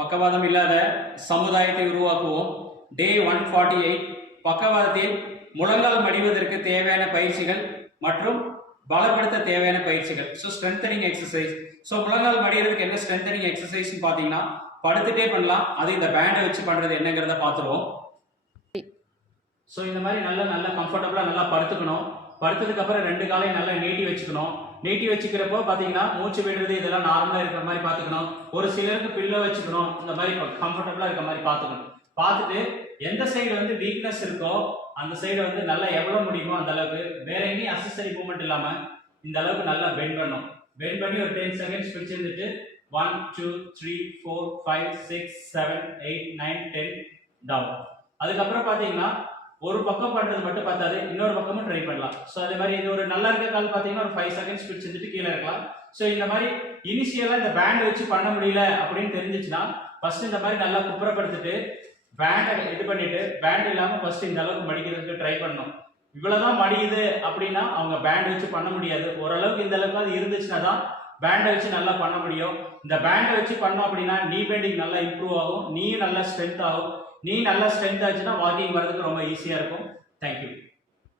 பக்கவாதம் இல்லாத சமுதாயத்தை உருவாக்குவோம். டே ஒன் ஃபார்ட்டி எயிட் பக்கவாதத்தில் முழங்கால் மடிவதற்கு தேவையான பயிற்சிகள் மற்றும் பலப்படுத்த தேவையான பயிற்சிகள். ஸோ ஸ்ட்ரென்தனிங் எக்ஸசைஸ் ஸோ முழங்கால் மடிகிறதுக்கு என்ன ஸ்ட்ரென்தனிங் எக்ஸசைஸ்னு பார்த்தீங்கன்னா படுத்துட்டே பண்ணலாம். அது இந்த பேண்டை வச்சு பண்ணுறது என்னங்கிறத பார்த்துருவோம். ஸோ இந்த மாதிரி நல்லா நல்லா கம்ஃபர்டபுளாக நல்லா படுத்துக்கணும். படுத்ததுக்கப்புறம் ரெண்டு காலையும் நல்லா நீட்டி வச்சுக்கணும். நீட்டி வச்சுக்கிறப்போ பார்த்தீங்கன்னா மூச்சு விடுறது இதெல்லாம் நார்மலாக இருக்கிற மாதிரி பார்த்துக்கணும் ஒரு சிலருக்கு பில்லோ வச்சுக்கணும். இந்த மாதிரி கம்ஃபர்டபுளாக இருக்கிற மாதிரி பார்த்துக்கணும் பார்த்துட்டு எந்த சைடு வந்து வீக்னஸ் இருக்கோ அந்த சைடு வந்து நல்லா எவ்வளோ முடியுமோ அந்த அளவுக்கு வேற எங்கேயும் அசசரி மூவ்மெண்ட் இல்லாமல் இந்த அளவுக்கு நல்லா பெண்ட் பண்ணும். பெண்ட் பண்ணி ஒரு ten seconds பிடிச்சிருந்துட்டு one two three four five six seven eight nine ten down அதுக்கப்புறம் பார்த்தீங்கன்னா ஒரு பக்கம் பண்றது மட்டும் பார்த்தாது இன்னொரு பக்கமும் ட்ரை பண்ணலாம். ஸோ அதே மாதிரி இது ஒரு நல்லா இருக்க கால் பார்த்தீங்கன்னா ஒரு ஃபைவ் செகண்ட்ஸ் செஞ்சுட்டு கீழே இருக்கலாம் ஸோ இந்த மாதிரி இனிஷியலாக இந்த பேண்ட் வச்சு பண்ண முடியல அப்படின்னு தெரிஞ்சிச்சுன்னா ஃபர்ஸ்ட் இந்த மாதிரி நல்லா குப்புறப்படுத்திட்டு பேண்டை இது பண்ணிட்டு பேண்ட் இல்லாமல் ஃபர்ஸ்ட் இந்த அளவுக்கு மடிக்கிறதுக்கு ட்ரை பண்ணணும். இவ்வளவுதான் மடியுது அப்படின்னா அவங்க பேண்ட் வச்சு பண்ண முடியாது. ஓரளவுக்கு இந்த அளவுக்கு அது இருந்துச்சுன்னா தான் பேண்டை வச்சு நல்லா பண்ண முடியும். இந்த பேண்டை வச்சு பண்ணோம் அப்படின்னா நீ பெண்டிங் நல்லா இம்ப்ரூவ் ஆகும். நீயும் நல்லா ஸ்ட்ரென்த் ஆகும். நீ நல்லா ஸ்ட்ரென்த் ஆச்சுன்னா வாக்கிங் வர்றதுக்கு ரொம்ப ஈஸியாக இருக்கும். தேங்க்யூ